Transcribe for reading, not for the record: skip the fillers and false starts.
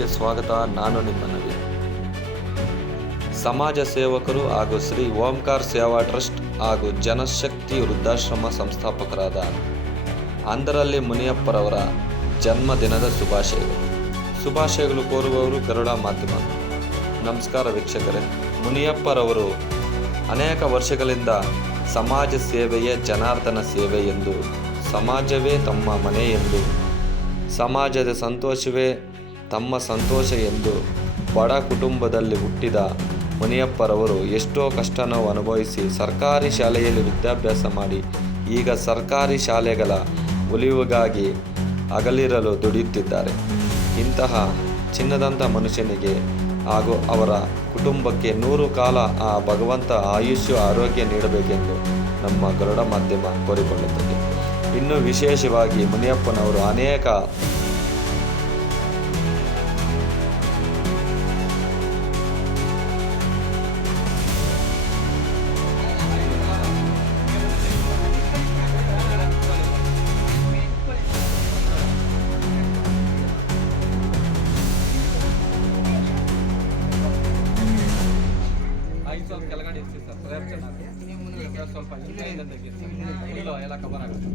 ನ್ಯೂಸ್ಗೆ ಸ್ವಾಗತ. ನಾನು ನಿಮ್ಮ ನವೀನ್. ಸಮಾಜ ಸೇವಕರು ಹಾಗೂ ಶ್ರೀ ಓಂಕಾರ ಸೇವಾ ಟ್ರಸ್ಟ್ ಹಾಗೂ ಜನಶಕ್ತಿ ವೃದ್ಧಾಶ್ರಮ ಸಂಸ್ಥಾಪಕರಾದ ಅಂದರಳ್ಳಿ ಮುನಿಯಪ್ಪರವರ ಜನ್ಮದಿನದ ಶುಭಾಶಯಗಳು ಕೋರುವವರು ಗರುಡ ಮಾಧ್ಯಮ. ನಮಸ್ಕಾರ ವೀಕ್ಷಕರೇ. ಮುನಿಯಪ್ಪರವರು ಅನೇಕ ವರ್ಷಗಳಿಂದ ಸಮಾಜ ಸೇವೆಯೇ ಜನಾರ್ದನ ಸೇವೆ ಎಂದು, ಸಮಾಜವೇ ತಮ್ಮ ಮನೆ ಎಂದು, ಸಮಾಜದ ಸಂತೋಷವೇ ತಮ್ಮ ಸಂತೋಷ ಎಂದು ಬಡ ಕುಟುಂಬದಲ್ಲಿ ಹುಟ್ಟಿದ ಮುನಿಯಪ್ಪರವರು ಎಷ್ಟೋ ಕಷ್ಟ ನೋವು ಅನುಭವಿಸಿ ಸರ್ಕಾರಿ ಶಾಲೆಯಲ್ಲಿ ವಿದ್ಯಾಭ್ಯಾಸ ಮಾಡಿ ಈಗ ಸರ್ಕಾರಿ ಶಾಲೆಗಳ ಉಳಿವಿಗಾಗಿ ಹಗಲಿರಲು ದುಡಿಯುತ್ತಿದ್ದಾರೆ. ಇಂತಹ ಚಿನ್ನದಂಥ ಮನುಷ್ಯನಿಗೆ ಹಾಗೂ ಅವರ ಕುಟುಂಬಕ್ಕೆ 100 ಕಾಲ ಆ ಭಗವಂತ ಆಯುಷ್ಯ ಆರೋಗ್ಯ ನೀಡಬೇಕೆಂದು ನಮ್ಮ ಗರುಡ ಮಾಧ್ಯಮ ಕೋರಿಕೊಳ್ಳುತ್ತದೆ. ಇನ್ನು ವಿಶೇಷವಾಗಿ ಮುನಿಯಪ್ಪನವರು ಅನೇಕ ಸ್ವಲ್ಪ ಕೆಳಗಡೆ ಇರ್ತೀವಿ ಸರ್. ಪ್ರೇಯರ್ ಚೆನ್ನಾಗಿ ಸ್ವಲ್ಪ ಹಿಂದೆ ತೆಗೀರಿ. ಇಲ್ಲ ಎಲ್ಲ ಕವರ್ ಆಗುತ್ತೆ.